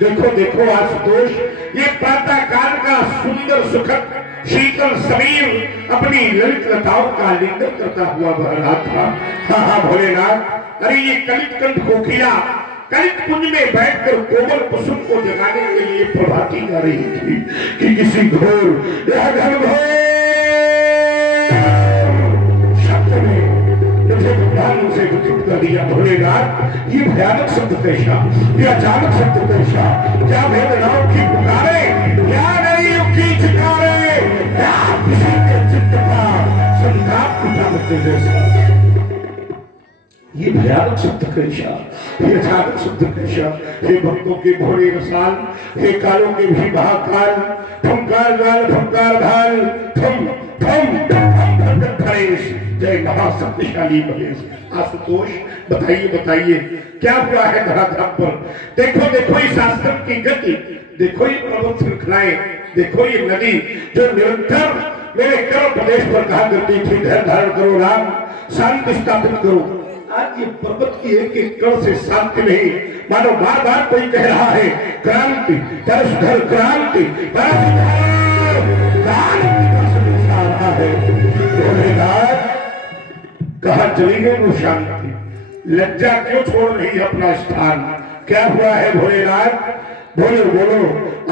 देखो देखो आशुतोष, ये प्रातः काल का सुंदर सुखद शीतल समीर अपनी ललित लताओं का आलिंगन करता हुआ बह रहा था। हाँ हाँ भोलेनाथ, अरे ये कलित कंठ खोखिला कलित कुंज में बैठकर कोमल कुसुम को जगाने के लिए प्रभाती गा रही थी कि किसी घोर या घनघोर शब्द में मुझे भगवान से विद्युत कर दिया। भोलेनाथ, ये भयानक शब्द कैसा, ये अचानक शब्द कैसा, क्या भेदराव की पुकारे, क्या नहीं की चिकारे, क्या किसी के चित्त का संताप उठाते जैसा। ये भयानक शब्द कैसा, ये अचानक शब्द कैसा। हे भक्तों के भोरे रसाल, हे कालों के भी महाकाल, फंकार गाल फंकार धाल, थम थम थम खड़ेश, जय महाशक्तिशाली महेश। आशुतोष, बताइए बताइए क्या हुआ है धराधाम पर। देखो देखो इस आश्रम की गति, देखो ये पर्वत श्रृंखलाएं, देखो ये नदी जो निरंतर मेरे कर्म प्रदेश पर कहा करती थी धैर्य धारण करो राम, शांति स्थापित करो। आज ये पर्वत की एक एक कण से शांति नहीं, मानो बार बार कोई कह रहा है क्रांति परसधर क्रांति कहा चली गई वो शांति। लज्जा क्यों छोड़ रही अपना स्थान, क्या हुआ है भोलेनाथ, बोलो बोलो।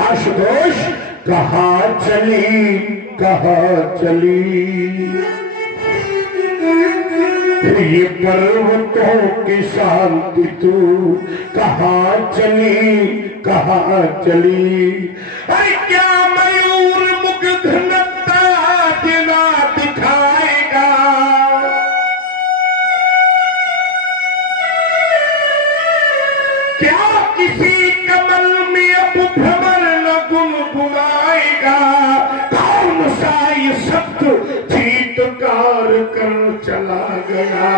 आशुतोष, कहाँ चली कहाँ चली ये पर्वतों की शांति तू, कहाँ चली कहाँ चली। अरे क्या मयूर मुग्ध नक्ता जिना दिखाएगा, क्या किसी कमल में अब भ्रमर न गुनगुनाएगा। कौन सा ये शब्द चीतकार कर चला गया,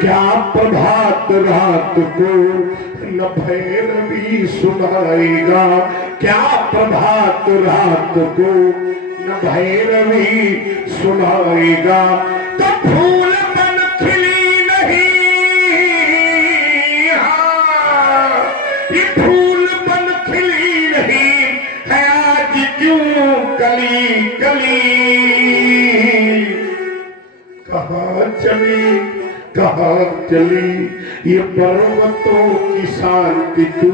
क्या प्रभात रात को न भैरवी सुनाएगा, क्या प्रभात रात को न भैरवी सुनाएगा। तो फूल बन खिली नहीं, हाँ ये फूल बन खिली नहीं है आज क्यों कली कली। कहाँ चली कहाँ चली ये पर्वतों की शांति तू,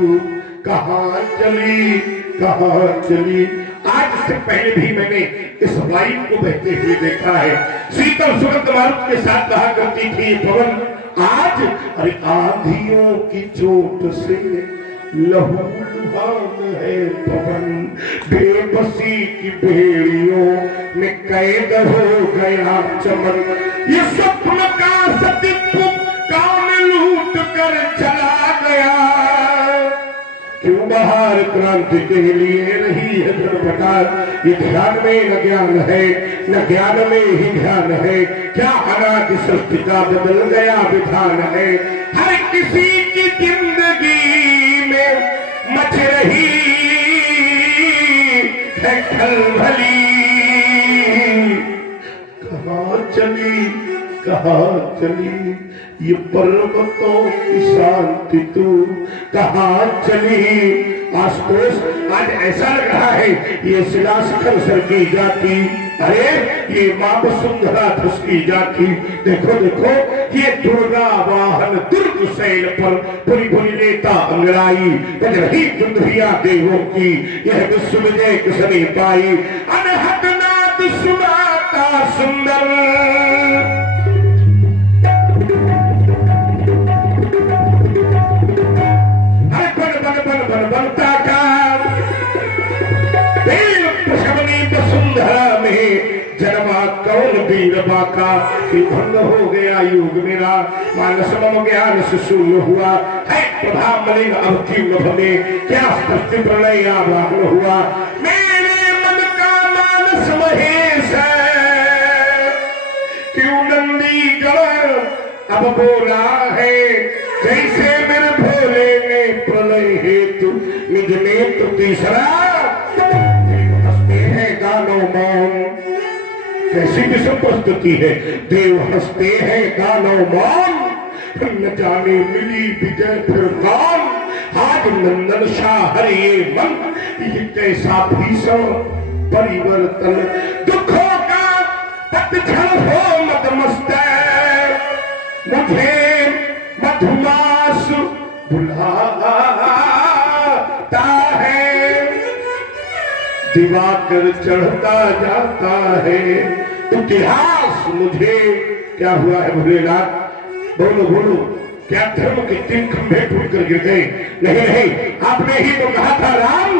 कहाँ चली कहाँ चली। आज से पहले भी मैंने इस लाइन को बहते हुए देखा है। शीतल सुगंध मारुत के साथ कहा करती थी पवन आज, अरे आंधियों की चोट से लहूलुहान है पवन, बेबसी की बेड़ियों में कैद हो गया चमन। ये स्वप्न का सतीत्व कौन लूट कर चला गया, क्यों बाहर क्रांति के लिए रही है धर्मकार। ये ध्यान में न ज्ञान है न ज्ञान में ही ध्यान है, क्या अनादि सृष्टि का बदल गया विधान है। हर किसी की जिंदगी में मच रही है खलबली, कहाँ चली कहाँ चली ये पर्वतों की शांति तू, कहाँ चली। आशुतोष, आज ऐसा लग रहा है ये शिला शिखर सर की जाती, अरे ये मां वसुंधरा धस की जाती। देखो देखो ये दुर्गा वाहन दुर्ग शैल पर पूरी पूरी नेता अंगड़ाई, बज रही दुंदरिया देवों की यह विश्व विजय किसने पाई। अनहद नाद सुनाता सुंदर, बनता का देव प्रशमनी वसुंधरा में जन्मा कौन वीर बाका। भंग हो गया युग मेरा, मानस मम ज्ञान शिशुल हुआ है प्रभा मलिन अब की नभ में, क्या सत्य प्रलय आवाहन हुआ। मेरे मन का मानस महेश है, क्यों नंदी गण अब बोला है। जैसे मेरे भोले ने प्रलय हेतु निज ने तो तीसरा हंसते हैं गानो मौन। कैसी विषम प्रस्तुति है, देव हंसते हैं गानो मौन। न जाने मिली विजय फिर कौन, आज नंदन शाह हरे मन। ये कैसा भीषण परिवर्तन, दुखों का पतझड़ हो मत मस्त। मुझे मधुमास बुलाता है, दिवाकर चढ़ता जाता है। इतिहास मुझे क्या हुआ है भोलेनाथ? बोलो बोलो, क्या धर्म के 3 खंभे टूट कर गिर गए? नहीं नहीं, आपने ही तो कहा था राम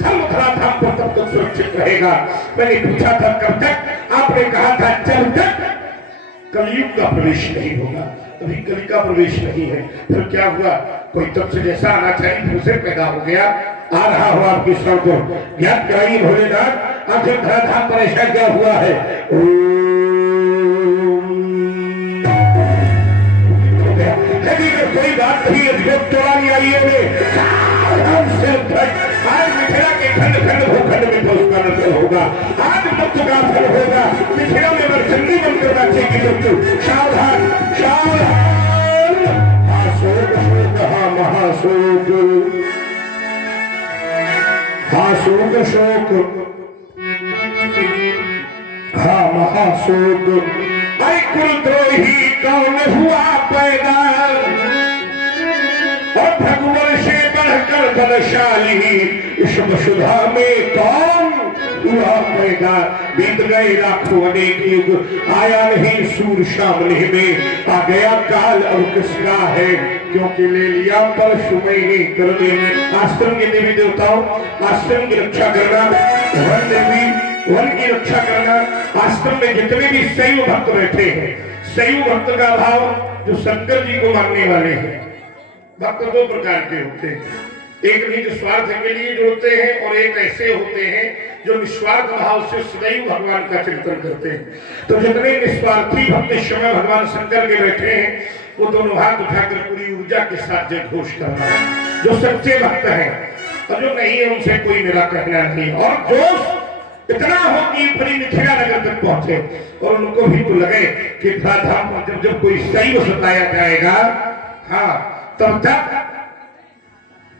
धर्म धरा धाम पर तब तक सुरक्षित रहेगा। मैंने पूछा था कब तक? आपने कहा था जब तक कलयुग का प्रवेश नहीं होगा। अभी कली का प्रवेश नहीं है। फिर क्या हुआ? कोई तब से जैसा आना चाहिए फिर से पैदा हो गया। आ रहा हो आपकी सर को ज्ञात कराइए भोलेनाथ, आखिर धरा धाम पर ऐसा क्या हुआ है? कोई बात नहीं, तोड़ा नहीं आई है। आज मिथिला के खंड खंड भूखंड में उसका नजर होगा। आज मुक्त का फल होगा। मिथिला में मरचंडी बनकर बच्चेगी मुक्तु। सावधान सावधान, हाशोक शोक हा महाशोक, हाशोक शोक हा महाशोक। अरे कुलद्रोही कौन हुआ पैदा, और भगवान से बढ़कर बलशाली इस वसुधा में कौन हुआ पैदा। बीत गए लाखों अनेक युग, आया नहीं सूर सामने में। आ गया काल अब किसका है, क्योंकि ले लिया परशु महीने करने। आश्रम के देवी देवताओं, आश्रम की रक्षा करना, वन देवी वन की रक्षा करना। आश्रम में जितने भी शैव भक्त बैठे हैं, शैव भक्त का भाव जो शंकर जी को मानने वाले हैं। भक्त 2 प्रकार के होते हैं, एक निस्वार्थ के लिए जुड़ते हैं और एक ऐसे होते हैं जो निस्वार्थ भाव से सदैव भगवान का चिंतन करते हैं। तो जितने निस्वार्थी भक्त इस समय भगवान शंकर के बैठे हैं, वो दोनों हाथ उठाकर पूरी ऊर्जा के साथ जय घोष करना है। जो सच्चे भक्त हैं और जो नहीं है उनसे कोई मेरा कहना नहीं। और जोश इतना हो कि पूरी मिथिला नगर तक पहुंचे और उनको भी तो लगे कि धाम जब कोई शैव सताया जाएगा, हाँ, तब तक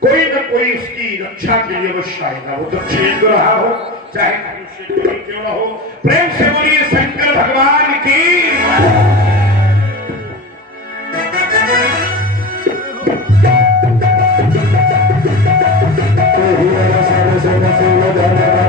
कोई न कोई उसकी रक्षा के लिए अवश्य आएगा। वो तो क्षेत्र रहा हो चाहे क्यों न हो। प्रेम से बोलिए शंकर भगवान की। तो